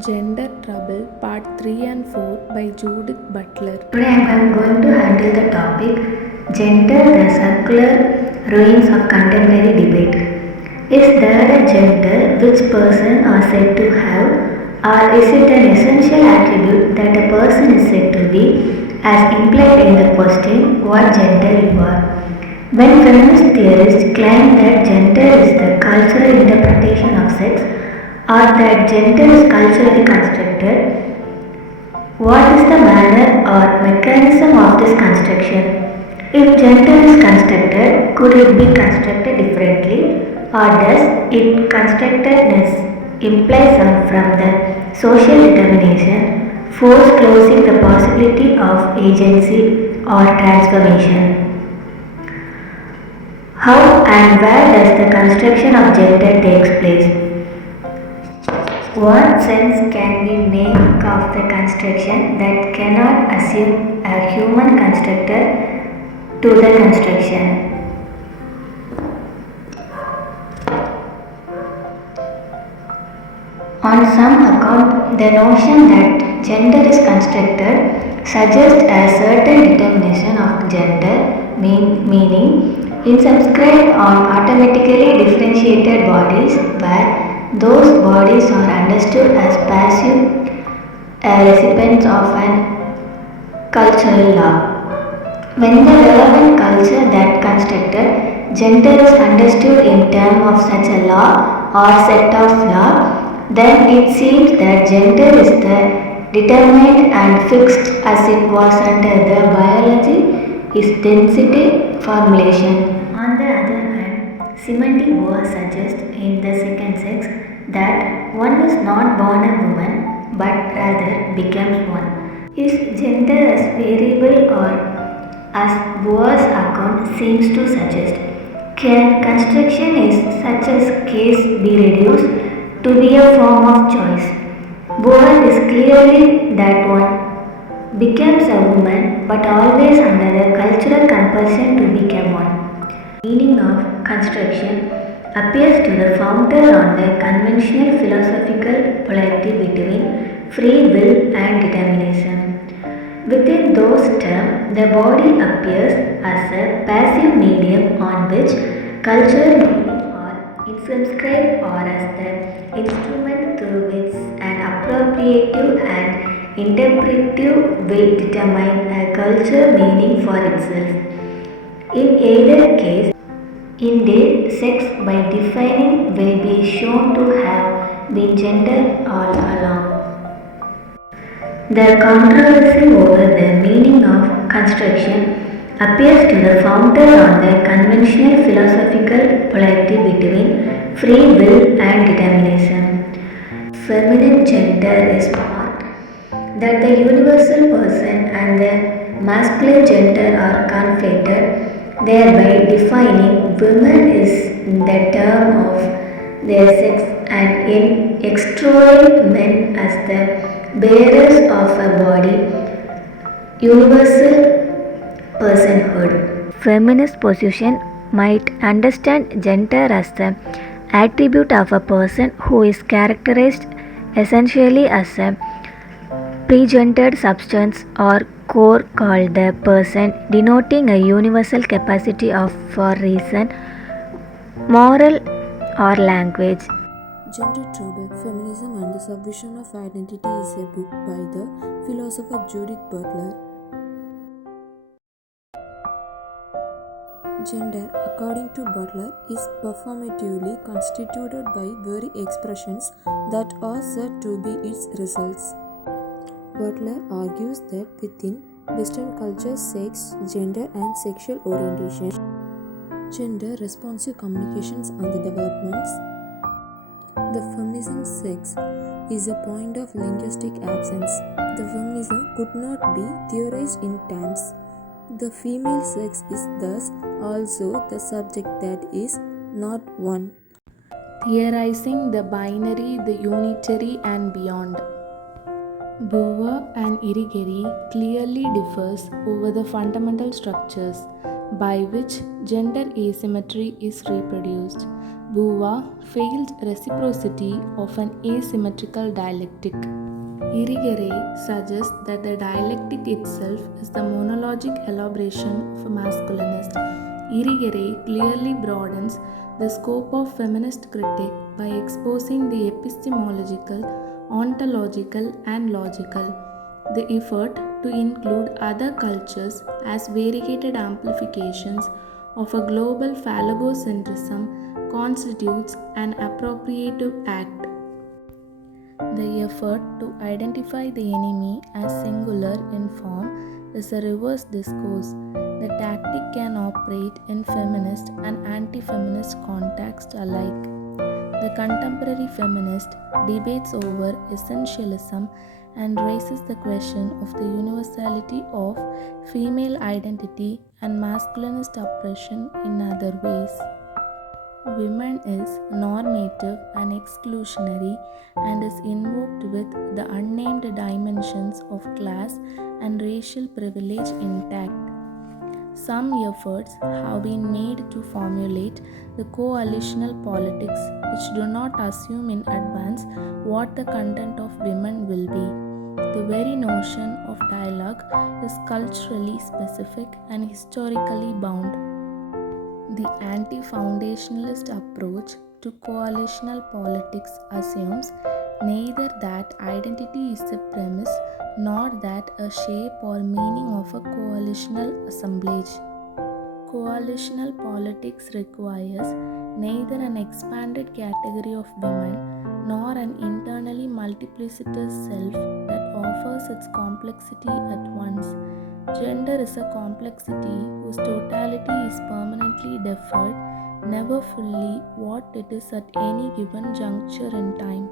Gender Trouble Part 3 and 4 by Judith Butler. Today I am going to handle the topic Gender, the circular ruins of contemporary debate. Is there a gender which person are said to have, or is it an essential attribute that a person is said to be, as implied in the question what gender you are? When feminist theorists claim that gender is the cultural interpretation of sex, or that gender is culturally constructed, what is the manner or mechanism of this construction? If gender is constructed, could it be constructed differently, or does its constructedness imply some from the social determination, force closing the possibility of agency or transformation? How and where does the construction of gender takes place? What sense can we make of the construction that cannot assume a human constructor to the construction? On some account, the notion that gender is constructed suggests a certain determination of gender, meaning inscribed on automatically differentiated bodies where those bodies are understood as passive recipients of an cultural law. When the relevant culture that constructed gender is understood in terms of such a law or set of law, then it seems that gender is the determined and fixed as it was under the biology is density formulation. On the other hand, semantic war suggests in the second sex that one is not born a woman but rather becomes one. Is gender as variable or as Boer's account seems to suggest? Can construction in such a case be reduced to be a form of choice? Boer is clearly that one becomes a woman but always under the cultural compulsion to become one. Meaning of construction appears to the founder on the conventional philosophical polarity between free will and determinism. Within those terms, the body appears as a passive medium on which cultural meaning are inscribed, or as the instrument through which an appropriative and interpretive will determine a culture meaning for itself. In either case, indeed, sex by defining will be shown to have been gender all along. The controversy over the meaning of construction appears to the founder on the conventional philosophical polarity between free will and determinism. Feminine gender is marked that the universal person and the masculine gender are conflated, thereby defining women is the term of their sex and extolling men as the bearers of a body, universal personhood. Feminist position might understand gender as the attribute of a person who is characterized essentially as a pre-gendered substance or core called the person, denoting a universal capacity of for reason, moral or language. Gender Trouble, Feminism and the Subversion of Identity is a book by the philosopher Judith Butler. Gender, according to Butler, is performatively constituted by very expressions that are said to be its results. Butler argues that within Western culture, sex, gender and sexual orientation, gender responsive communications and the developments, the feminism sex is a point of linguistic absence. The feminism could not be theorized in terms. The female sex is thus also the subject that is not one. Theorizing the binary, the unitary and beyond. Boer and Irigaray clearly differs over the fundamental structures by which gender asymmetry is reproduced. Buva failed reciprocity of an asymmetrical dialectic. Irigere suggests that the dialectic itself is the monologic elaboration of a masculinist. Irigere clearly broadens the scope of feminist critique by exposing the epistemological, ontological, and logical. The effort to include other cultures as variegated amplifications of a global phallogocentrism constitutes an appropriative act. The effort to identify the enemy as singular in form is a reverse discourse. The tactic can operate in feminist and anti feminist contexts alike. The contemporary feminist debates over essentialism and raises the question of the universality of female identity and masculinist oppression in other ways. Women is normative and exclusionary and is invoked with the unnamed dimensions of class and racial privilege intact. Some efforts have been made to formulate the coalitional politics which do not assume in advance what the content of women will be. The very notion of dialogue is culturally specific and historically bound. The anti-foundationalist approach to coalitional politics assumes neither that identity is a premise nor that a shape or meaning of a coalitional assemblage. Coalitional politics requires neither an expanded category of women nor an internally multiplicitous self that offers its complexity at once. Gender is a complexity whose totality is permanently deferred, never fully what it is at any given juncture in time.